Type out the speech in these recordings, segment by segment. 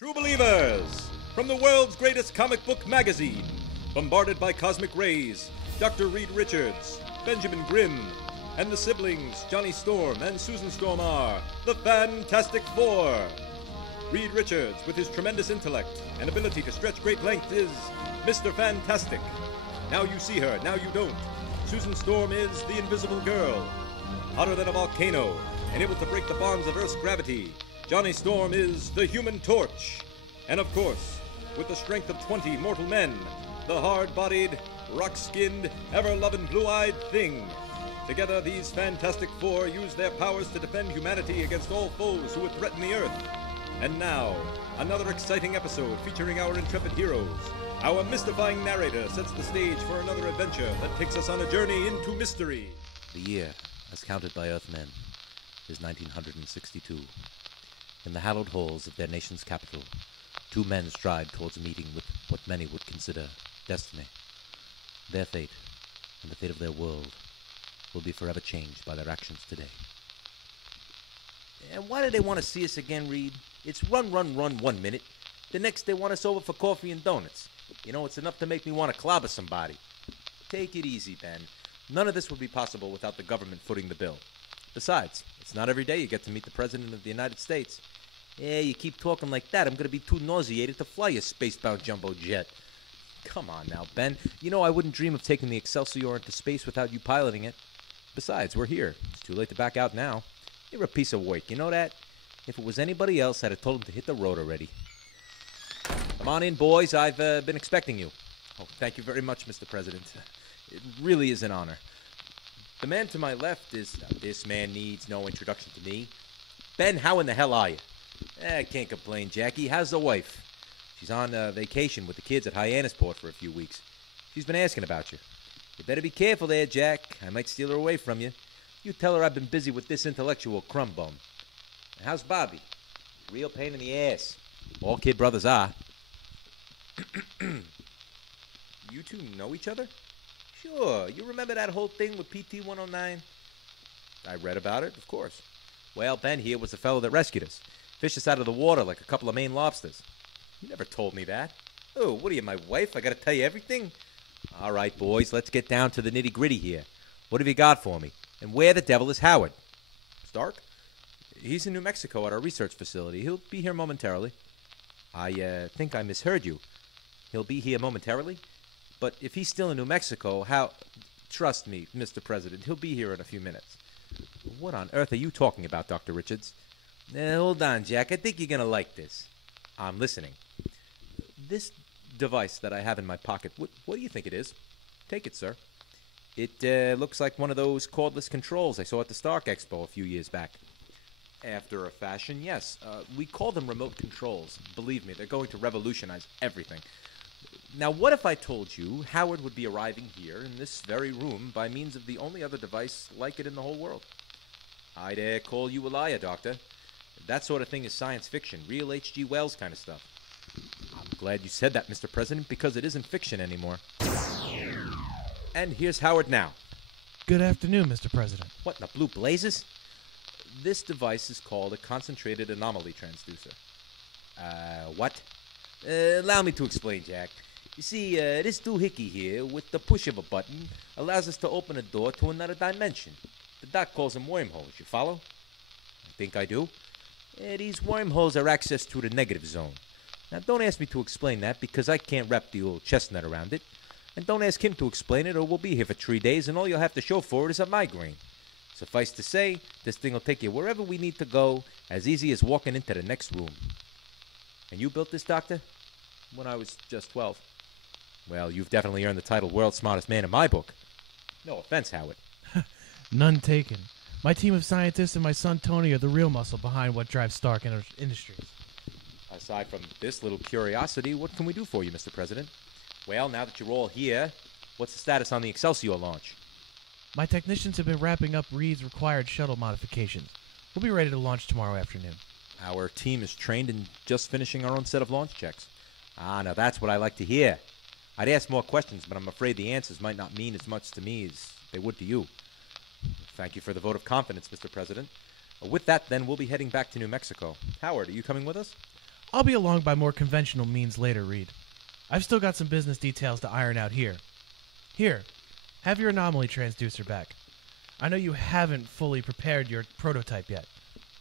True Believers, from the world's greatest comic book magazine, bombarded by cosmic rays, Dr. Reed Richards, Benjamin Grimm, and the siblings Johnny Storm and Susan Storm are the Fantastic Four. Reed Richards, with his tremendous intellect and ability to stretch great lengths, is Mr. Fantastic. Now you see her, now you don't. Susan Storm is the Invisible Girl, hotter than a volcano and able to break the bonds of Earth's gravity. Johnny Storm is the Human Torch. And of course, with the strength of 20 mortal men, the hard-bodied, rock-skinned, ever-loving blue-eyed Thing. Together, these Fantastic Four use their powers to defend humanity against all foes who would threaten the Earth. And now, another exciting episode featuring our intrepid heroes. Our mystifying narrator sets the stage for another adventure that takes us on a journey into mystery. The year, as counted by Earthmen, is 1962. In the hallowed halls of their nation's capital, two men stride towards a meeting with what many would consider destiny. Their fate, and the fate of their world, will be forever changed by their actions today. And why do they want to see us again, Reed? It's run 1 minute. The next they want us over for coffee and donuts. You know, it's enough to make me want to clobber somebody. Take it easy, Ben. None of this would be possible without the government footing the bill. Besides, it's not every day you get to meet the President of the United States. Yeah, you keep talking like that, I'm going to be too nauseated to fly your spacebound jumbo jet. Come on now, Ben. You know I wouldn't dream of taking the Excelsior into space without you piloting it. Besides, we're here. It's too late to back out now. You're a piece of work, you know that? If it was anybody else, I'd have told him to hit the road already. Come on in, boys. I've been expecting you. Oh, thank you very much, Mr. President. It really is an honor. The man to my left is... this man needs no introduction to me. Ben, how in the hell are you? I can't complain, Jackie. How's the wife? She's on vacation with the kids at Hyannisport for a few weeks. She's been asking about you. You better be careful there, Jack. I might steal her away from you. You tell her I've been busy with this intellectual crumb bum. How's Bobby? Real pain in the ass. All kid brothers are. You two know each other? Sure. You remember that whole thing with PT 109? I read about it, of course. Well, Ben here was the fellow that rescued us. Fished us out of the water like a couple of Maine lobsters. You never told me that. Oh, what are you, my wife? I gotta tell you everything? All right, boys, let's get down to the nitty-gritty here. What have you got for me? And where the devil is Howard? Stark? He's in New Mexico at our research facility. He'll be here momentarily. I think I misheard you. He'll be here momentarily? But if he's still in New Mexico, how... Trust me, Mr. President, he'll be here in a few minutes. What on earth are you talking about, Dr. Richards? Hold on, Jack. I think you're going to like this. I'm listening. This device that I have in my pocket, what do you think it is? Take it, sir. It looks like one of those cordless controls I saw at the Stark Expo a few years back. After a fashion, yes. We call them remote controls. Believe me, they're going to revolutionize everything. Now, what if I told you Howard would be arriving here in this very room by means of the only other device like it in the whole world? I'd call you a liar, Doctor. That sort of thing is science fiction, real H.G. Wells kind of stuff. I'm glad you said that, Mr. President, because it isn't fiction anymore. And here's Howard now. Good afternoon, Mr. President. What in the blue blazes? This device is called a concentrated anomaly transducer. What? Allow me to explain, Jack. You see, this doohickey here, with the push of a button, allows us to open a door to another dimension. The doc calls them wormholes, you follow? I think I do. These wormholes are access to the negative zone. Now, don't ask me to explain that, because I can't wrap the old chestnut around it. And don't ask him to explain it, or we'll be here for 3 days, and all you'll have to show for it is a migraine. Suffice to say, this thing will take you wherever we need to go, as easy as walking into the next room. And you built this, Doctor? When I was just 12. Well, you've definitely earned the title World's Smartest Man in my book. No offense, Howard. None taken. My team of scientists and my son Tony are the real muscle behind what drives Stark Industries. Aside from this little curiosity, what can we do for you, Mr. President? Well, now that you're all here, what's the status on the Excelsior launch? My technicians have been wrapping up Reed's required shuttle modifications. We'll be ready to launch tomorrow afternoon. Our team is trained in just finishing our own set of launch checks. Ah, now that's what I like to hear. I'd ask more questions, but I'm afraid the answers might not mean as much to me as they would to you. Thank you for the vote of confidence, Mr. President. With that, then, we'll be heading back to New Mexico. Howard, are you coming with us? I'll be along by more conventional means later, Reed. I've still got some business details to iron out here. Here, have your anomaly transducer back. I know you haven't fully prepared your prototype yet.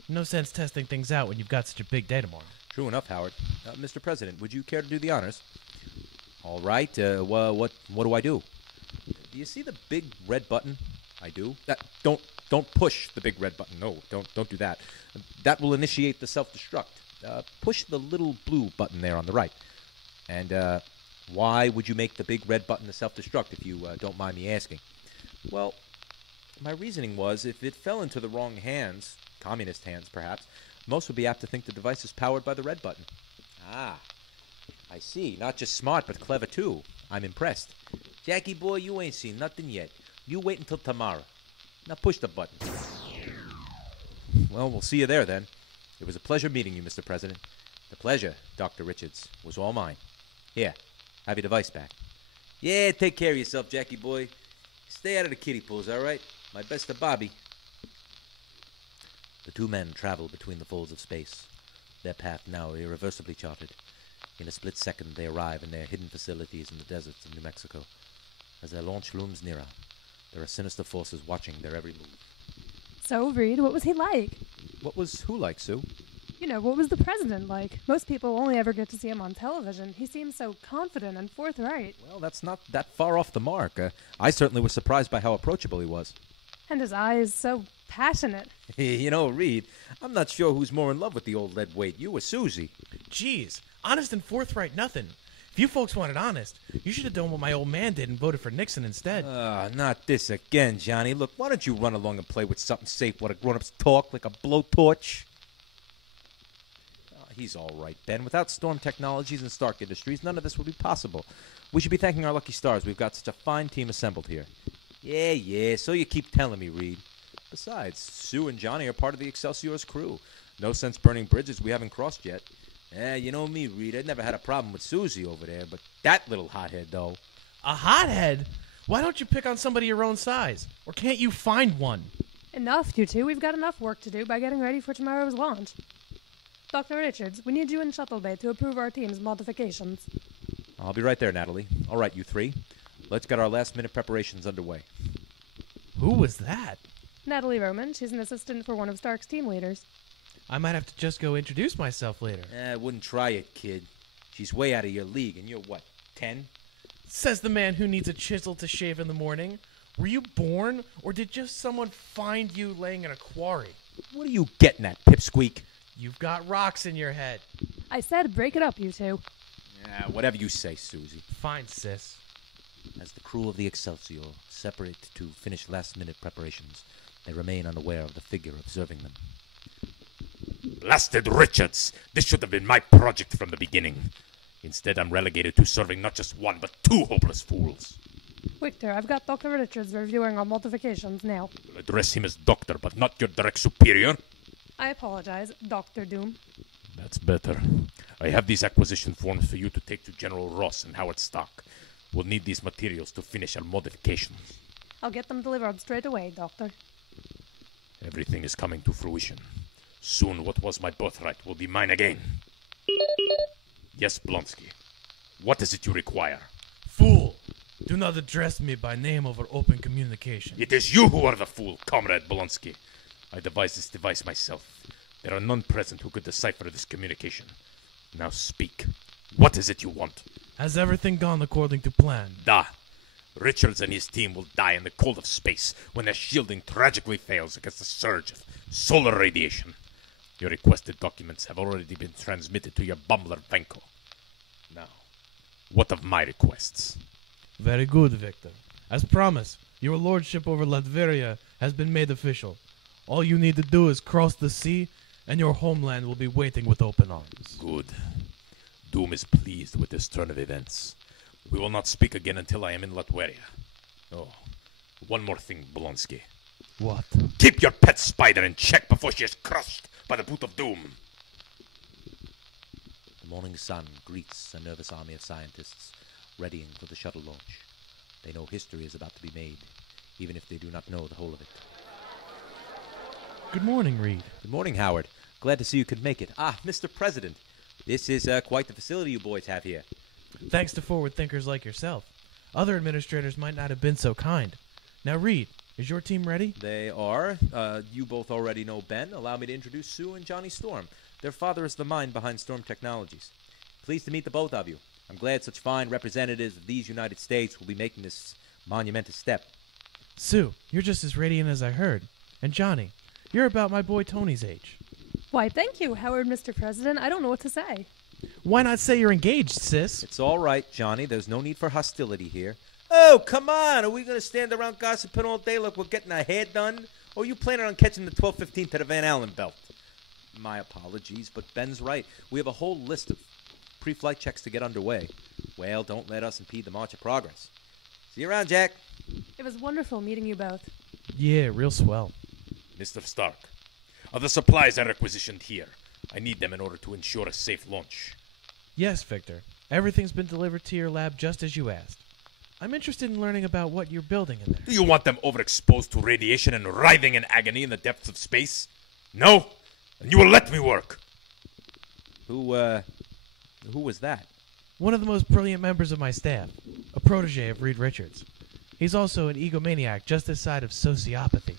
No sense testing things out when you've got such a big day tomorrow. True enough, Howard. Mr. President, would you care to do the honors? All right. What do I do? Do you see the big red button? I do. Don't push the big red button. No, don't do that. That will initiate the self-destruct. Push the little blue button there on the right. And why would you make the big red button the self-destruct, if you don't mind me asking? Well, my reasoning was if it fell into the wrong hands, communist hands perhaps, most would be apt to think the device is powered by the red button. Ah, I see. Not just smart, but clever too. I'm impressed. Jackie boy, you ain't seen nothing yet. You wait until tomorrow. Now push the button. Well, we'll see you there then. It was a pleasure meeting you, Mr. President. The pleasure, Dr. Richards, was all mine. Here, have your device back. Yeah, take care of yourself, Jackie boy. Stay out of the kiddie pools, all right? My best to Bobby. The two men traveled between the folds of space, their path now irreversibly charted. In a split second, they arrive in their hidden facilities in the deserts of New Mexico. As their launch looms nearer, there are sinister forces watching their every move. So, Reed, what was he like? What was who like, Sue? You know, what was the president like? Most people only ever get to see him on television. He seems so confident and forthright. Well, that's not that far off the mark. I certainly was surprised by how approachable he was. And his eyes so passionate. You know, Reed, I'm not sure who's more in love with the old lead weight, you or Susie. Jeez, honest and forthright nothing. If you folks wanted honest, you should have done what my old man did and voted for Nixon instead. Not this again, Johnny. Look, why don't you run along and play with something safe while the grown-ups talk like a blowtorch? He's all right, Ben. Without Storm Technologies and Stark Industries, none of this would be possible. We should be thanking our lucky stars. We've got such a fine team assembled here. Yeah, so you keep telling me, Reed. Besides, Sue and Johnny are part of the Excelsior's crew. No sense burning bridges we haven't crossed yet. You know me, Reed. I'd never had a problem with Susie over there, but that little hothead, though. A hothead? Why don't you pick on somebody your own size? Or can't you find one? Enough, you two. We've got enough work to do by getting ready for tomorrow's launch. Dr. Richards, we need you in Shuttle Bay to approve our team's modifications. I'll be right there, Natalie. All right, you three. Let's get our last-minute preparations underway. Who was that? Natalie Roman. She's an assistant for one of Stark's team leaders. I might have to just go introduce myself later. I wouldn't try it, kid. She's way out of your league, and you're what, 10? Says the man who needs a chisel to shave in the morning. Were you born, or did just someone find you laying in a quarry? What are you getting at, pipsqueak? You've got rocks in your head. I said break it up, you two. Whatever you say, Susie. Fine, sis. As the crew of the Excelsior separate to finish last-minute preparations, they remain unaware of the figure observing them. Blasted Richards! This should have been my project from the beginning. Instead, I'm relegated to serving not just one, but two hopeless fools. Victor, I've got Dr. Richards reviewing our modifications now. You'll address him as Doctor, but not your direct superior. I apologize, Dr. Doom. That's better. I have these acquisition forms for you to take to General Ross and Howard Stark. We'll need these materials to finish our modifications. I'll get them delivered straight away, Doctor. Everything is coming to fruition. Soon what was my birthright will be mine again. Yes, Blonsky. What is it you require? Fool! Do not address me by name over open communication. It is you who are the fool, Comrade Blonsky. I devised this device myself. There are none present who could decipher this communication. Now speak. What is it you want? Has everything gone according to plan? Da. Richards and his team will die in the cold of space when their shielding tragically fails against the surge of solar radiation. Your requested documents have already been transmitted to your bumbler Venko. Now, what of my requests? Very good, Victor. As promised, your lordship over Latveria has been made official. All you need to do is cross the sea, and your homeland will be waiting with open arms. Good. Doom is pleased with this turn of events. We will not speak again until I am in Latveria. Oh, one more thing, Blonsky. What? Keep your pet spider in check before she is crushed by the boot of doom. The morning sun greets a nervous army of scientists, readying for the shuttle launch. They know history is about to be made, even if they do not know the whole of it. Good morning, Reed. Good morning, Howard. Glad to see you could make it. Mr. President. This is quite the facility you boys have here. Thanks to forward thinkers like yourself. Other administrators might not have been so kind. Now, Reed, is your team ready? They are. You both already know Ben. Allow me to introduce Sue and Johnny Storm. Their father is the mind behind Storm Technologies. Pleased to meet the both of you. I'm glad such fine representatives of these United States will be making this monumentous step. Sue, you're just as radiant as I heard. And Johnny, you're about my boy Tony's age. Why, thank you, Howard, Mr. President. I don't know what to say. Why not say you're engaged, sis? It's all right, Johnny. There's no need for hostility here. Oh, come on. Are we going to stand around gossiping all day like we're getting our hair done? Or are you planning on catching the 12:15 to the Van Allen belt? My apologies, but Ben's right. We have a whole list of pre-flight checks to get underway. Well, don't let us impede the march of progress. See you around, Jack. It was wonderful meeting you both. Yeah, real swell. Mr. Stark, are the supplies I requisitioned here? I need them in order to ensure a safe launch. Yes, Victor. Everything's been delivered to your lab just as you asked. I'm interested in learning about what you're building in there. Do you want them overexposed to radiation and writhing in agony in the depths of space? No? Then you will let me work. Who was that? One of the most brilliant members of my staff, a protege of Reed Richards. He's also an egomaniac just this side of sociopathy.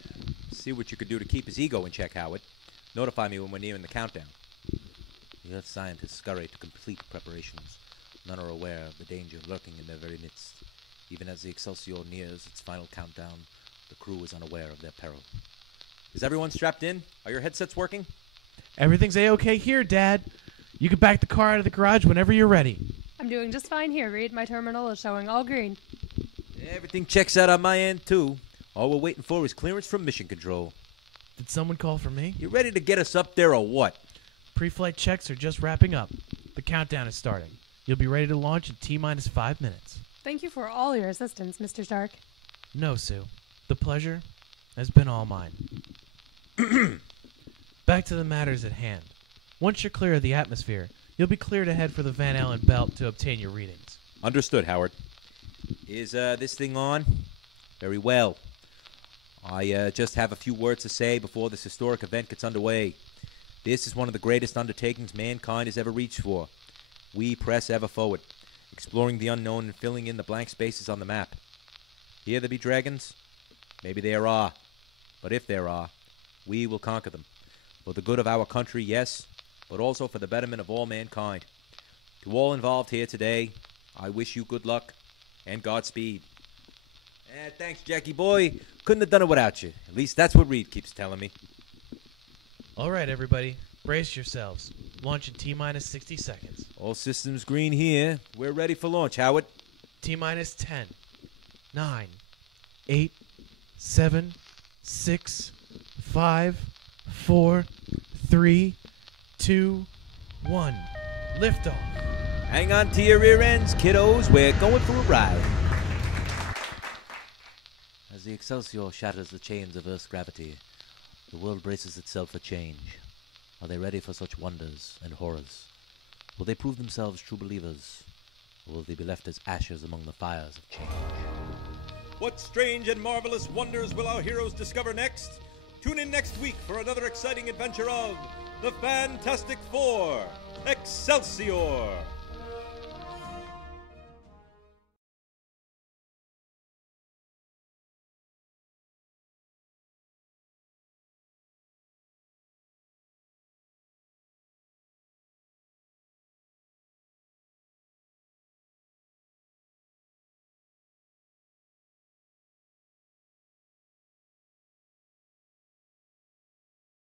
See what you could do to keep his ego in check, Howard. Notify me when we're nearing the countdown. The Earth scientists scurry to complete preparations. None are aware of the danger lurking in their very midst. Even as the Excelsior nears its final countdown, the crew is unaware of their peril. Is everyone strapped in? Are your headsets working? Everything's A-okay here, Dad. You can back the car out of the garage whenever you're ready. I'm doing just fine here, Reed. My terminal is showing all green. Everything checks out on my end, too. All we're waiting for is clearance from Mission Control. Did someone call for me? You ready to get us up there or what? Pre-flight checks are just wrapping up. The countdown is starting. You'll be ready to launch in T-minus 5 minutes. Thank you for all your assistance, Mr. Stark. No, Sue. The pleasure has been all mine. Back to the matters at hand. Once you're clear of the atmosphere, you'll be clear to head for the Van Allen belt to obtain your readings. Understood, Howard. Is this thing on? Very well. I just have a few words to say before this historic event gets underway. This is one of the greatest undertakings mankind has ever reached for. We press ever forward, exploring the unknown and filling in the blank spaces on the map. Here there be dragons? Maybe there are. But if there are, we will conquer them. For the good of our country, yes, but also for the betterment of all mankind. To all involved here today, I wish you good luck and Godspeed. Thanks, Jackie boy. Couldn't have done it without you. At least that's what Reed keeps telling me. All right, everybody. Brace yourselves. Launch in T-minus 60 seconds. All systems green here. We're ready for launch, Howard. T-minus 10, 9, 8, 7, 6, 5, 4, 3, 2, 1. Liftoff. Hang on to your rear ends, kiddos. We're going for a ride. As the Excelsior shatters the chains of Earth's gravity, the world braces itself for change. Are they ready for such wonders and horrors? Will they prove themselves true believers? Or will they be left as ashes among the fires of change? What strange and marvelous wonders will our heroes discover next? Tune in next week for another exciting adventure of the Fantastic Four, Excelsior!